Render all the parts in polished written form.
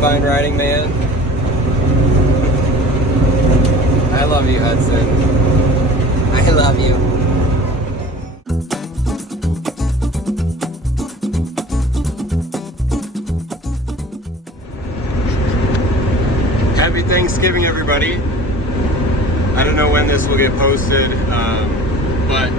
combine riding man. I love you, Hudson. I love you. Happy Thanksgiving, everybody. I don't know when this will get posted, but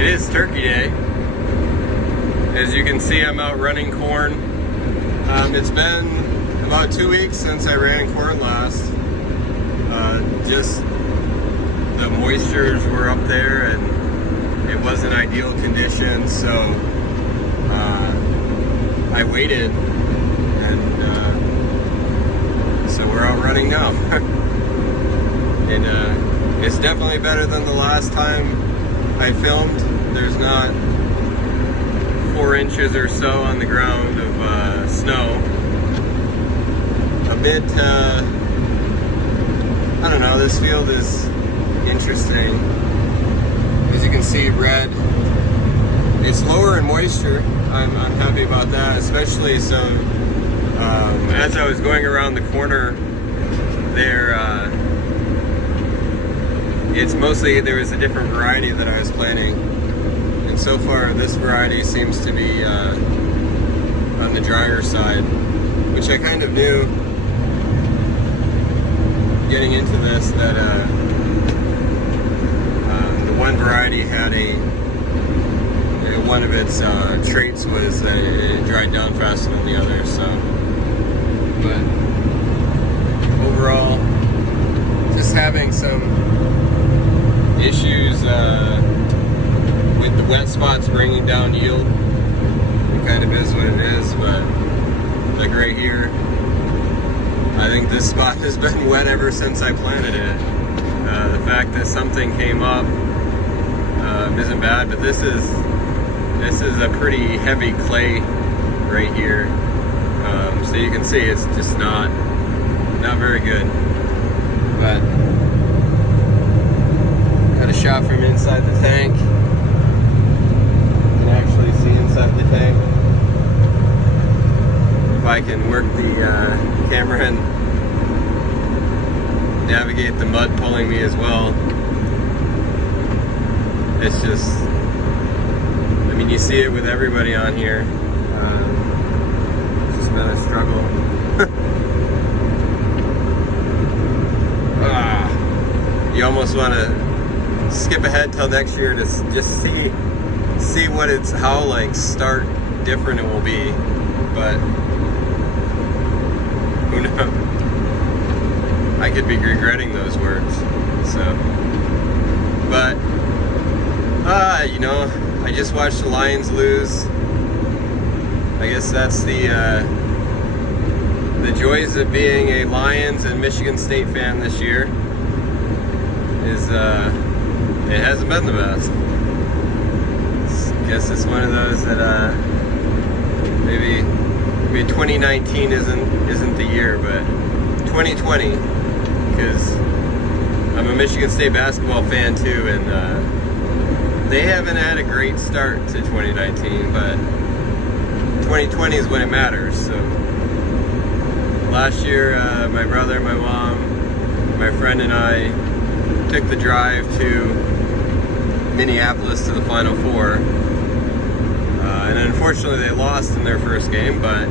it is Turkey Day. As you can see, I'm out running corn. It's been about 2 weeks since I ran corn last. Just the moistures were up there and it wasn't ideal conditions, so I waited, and so we're out running now. And it's definitely better than the last time I filmed. There's not 4 inches or so on the ground of snow. A bit, I don't know, this field is interesting. As you can see, red. It's lower in moisture. I'm happy about that, especially so as I was going around the corner there, it's mostly, there was a different variety that I was planting. And so far, this variety seems to be on the drier side, which I kind of knew getting into this, that the one variety had one of its traits was that it dried down faster than the other. So, but overall, just having some issues with the wet spots bringing down yield. It kind of is what it is, but like right here, I think this spot has been wet ever since I planted it. The fact that something came up isn't bad, but this is a pretty heavy clay right here. So you can see it's just not very good. But got a shot from inside the tank. You can actually see inside the tank. If I can work the camera and navigate the mud pulling me as well. It's just, I mean, you see it with everybody on here. It's just been a struggle. You almost want to skip ahead till next year to just see what it's, how like stark different it will be, but who knows? I could be regretting those words. So, but you know, I just watched the Lions lose. I guess that's the joys of being a Lions and Michigan State fan this year. Is it hasn't been the best. I guess it's one of those that maybe 2019 isn't the year, but 2020, because I'm a Michigan State basketball fan too, and they haven't had a great start to 2019, but 2020 is when it matters. So last year, my brother, my mom, my friend and I took the drive to Minneapolis to the Final Four, and unfortunately they lost in their first game, but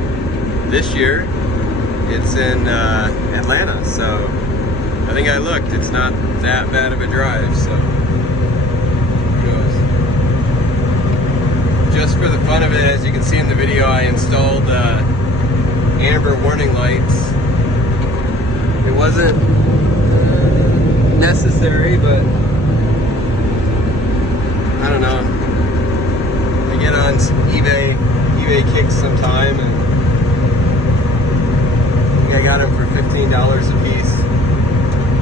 this year it's in Atlanta, so I think I looked, it's not that bad of a drive, so who knows. Just for the fun of it, as you can see in the video, I installed amber warning lights. It wasn't necessary, but I don't know. I get on eBay kicks sometime, and I think I got them for $15 a piece. I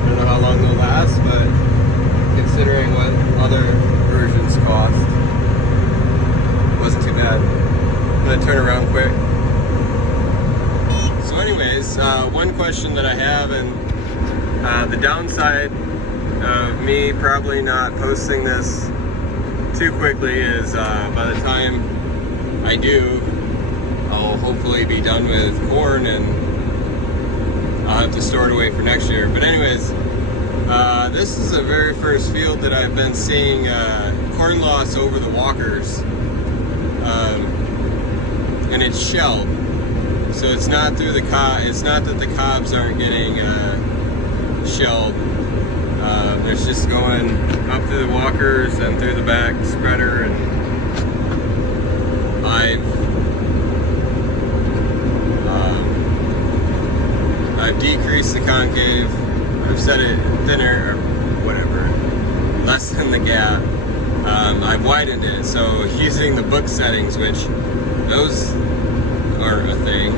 don't know how long they'll last, but considering what other versions cost, it wasn't too bad. I'm gonna turn around quick. So anyways, one question that I have, and the downside of me probably not posting this too quickly is by the time I do, I'll hopefully be done with corn and I'll have to store it away for next year. But anyways, this is the very first field that I've been seeing corn loss over the walkers, and it's shelled. So it's not through the cob. It's not that the cobs aren't getting shelled. There's just going up through the walkers and through the back spreader, and I've decreased the concave. I've set it thinner, or whatever, less than the gap. I've widened it, so using the book settings, which those aren't a thing.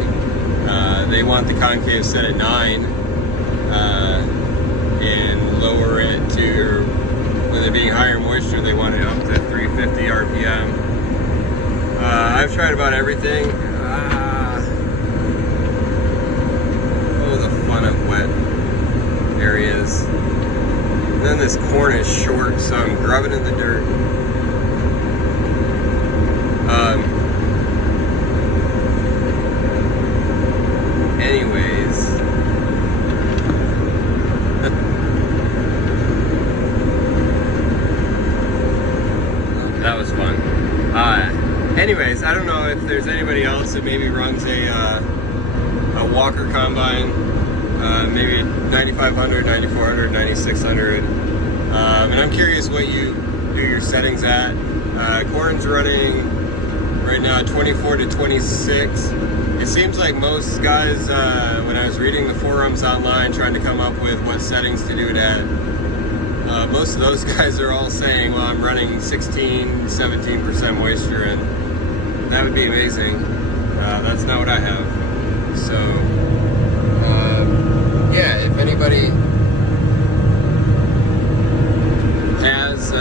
They want the concave set at 9 and lower it to, with it being higher moisture, they want it up to 350 RPM. I've tried about everything. Oh, the fun of wet areas. And then this corn is short, so I'm grubbing in the dirt. Anyways, that was fun. Anyways, I don't know if there's anybody else that maybe runs a Walker combine, maybe 9500, 9400, 9600, and I'm curious what you do your settings at. Corn's running right now 24 to 26. It seems like most guys, when I was reading the forums online trying to come up with what settings to do it at, most of those guys are all saying, well, I'm running 16, 17% moisture, and that would be amazing. That's not what I have. So, yeah, if anybody has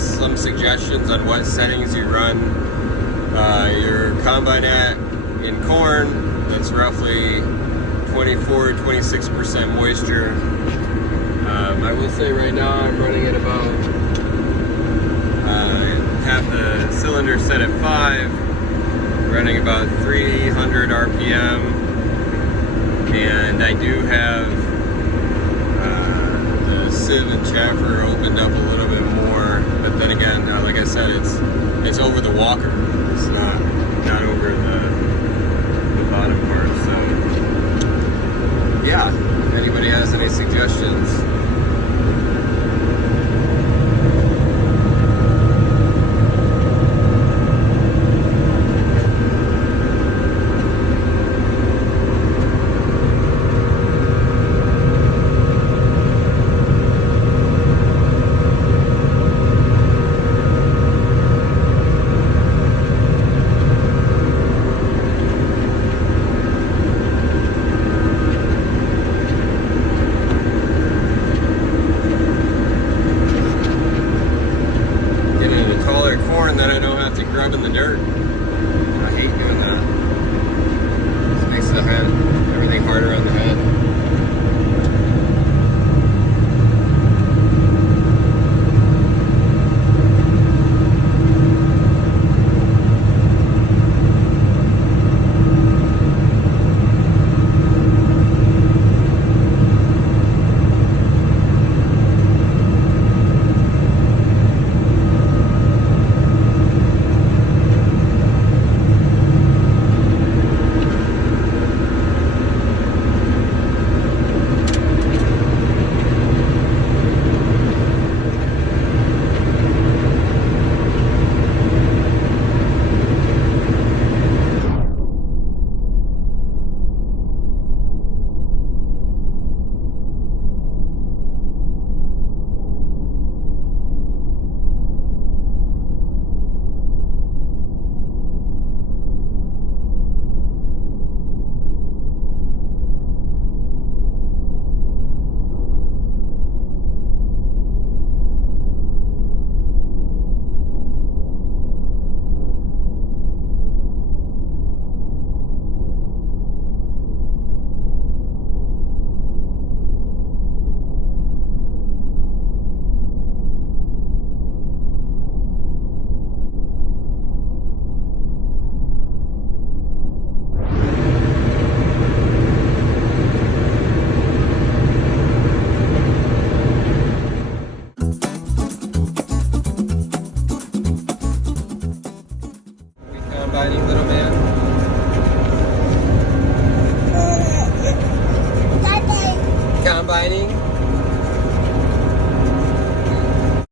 some suggestions on what settings you run your combine at in corn, that's roughly 24, 26% moisture. I will say right now I'm running at about, have the cylinder set at 5, running about 300 RPM, and I do have the sieve and chaffer opened up a little bit more, but then again, like I said, it's over the walker. It's not over the bottom part. So yeah, if anybody has any suggestions. Then I don't have to grub in the dirt. I hate doing that. It makes everything harder on the head.